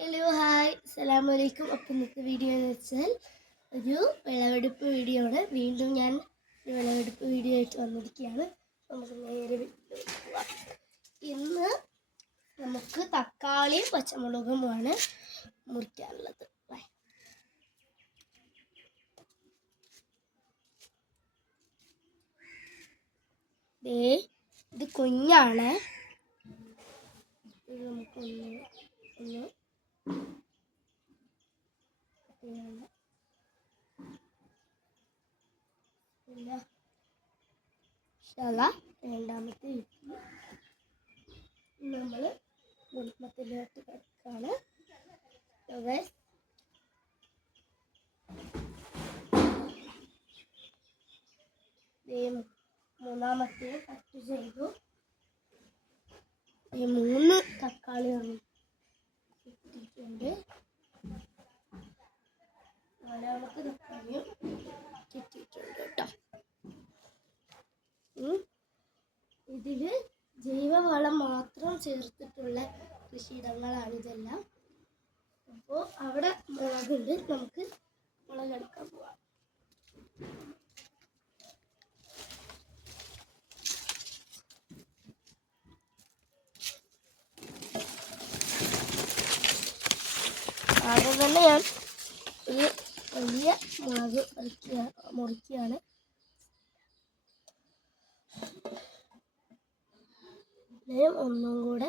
Hello hi അസ്സലാമലൈക്കും. അപ്പം ഇന്നത്തെ വീഡിയോ എന്ന് വെച്ചാൽ ഒരു വിളവെടുപ്പ് വീഡിയോ ആണ്. വീണ്ടും ഞാൻ ഒരു വിളവെടുപ്പ് വീഡിയോ ആയിട്ട് വന്നിരിക്കുകയാണ്. നമുക്ക് നേരെ പോവാം. ഇന്ന് നമുക്ക് തക്കാളിയും പച്ചമുളകുമാണ് മുറിക്കാനുള്ളത്. ഇത് കുഞ്ഞാണ്. ഇത് നമുക്ക് ഒന്ന് രണ്ടാമത്തെ വീട്ടിൽ നമ്മൾ കുടുംബത്തിലോട്ട് കിടക്കാണ്. മൂന്നാമത്തെ കട്ട് ചെയ്തു. ഈ 3 തക്കാളിയാണ് കിട്ടിയിട്ടുണ്ട്. നാലാമത്തെ തക്കാളിയും കിട്ടിയിട്ടുണ്ട് കേട്ടോ. ഇതില് ജൈവവളം മാത്രം ചേർത്തിട്ടുള്ള കൃഷിയിടങ്ങളാണ് ഇതെല്ലാം. അപ്പോൾ അവിടെ മുളകുണ്ട്, നമുക്ക് മുളകെടുക്കാൻ പോവാം. ആദ്യം തന്നെ ഞാൻ ഒരു വലിയ മുളക് മുറിക്കുകയാണ്. ഒന്നും കൂടെ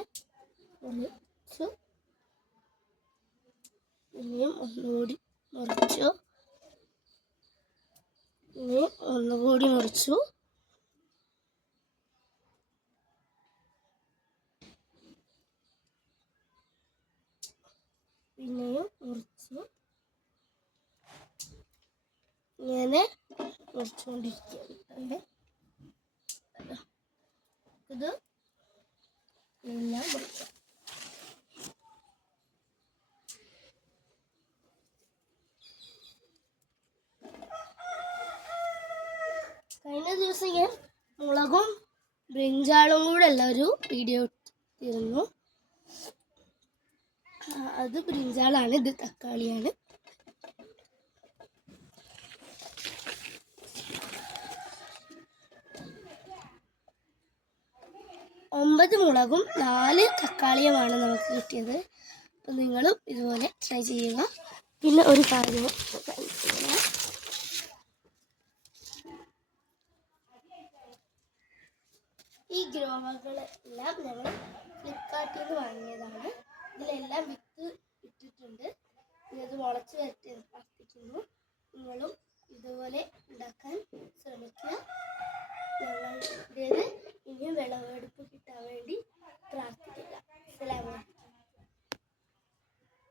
മുറിച്ചു, പിന്നെയും ഒന്നുകൂടി മുറിച്ചു, പിന്നെയും ഒന്നുകൂടി മുറിച്ചു, പിന്നെയും മുറിച്ചു. ഇങ്ങനെ മുറിച്ചുകൊണ്ടിരിക്കുകയാണ്. ഇത് എല്ലാം മുറിക്കാം. കഴിഞ്ഞ ദിവസം ഞാൻ മുളകും ബ്രിഞ്ചാളും കൂടെ ഉള്ള ഒരു വീഡിയോ ഇട്ടിരുന്നു. അത് ബ്രിഞ്ചാളാണ്, ഇത് തക്കാളിയാണ്. ഒമ്പത് മുളകും 4 തക്കാളിയുമാണ് നമുക്ക് കിട്ടിയത്. അപ്പം നിങ്ങളും ഇതുപോലെ ട്രൈ ചെയ്യുക. പിന്നെ ഒരു കാര്യം, ഈ ഗ്രോവകളെല്ലാം ഞങ്ങൾ ഫ്ലിപ്കാർട്ടിൽ നിന്ന് വാങ്ങിയതാണ്. ഇതിലെല്ലാം വിത്ത് ഇട്ടിട്ടുണ്ട്. ഇത് മുളച്ച് വരട്ടെ പ്രാർത്ഥിക്കുന്നു. നിങ്ങളും ഇതുപോലെ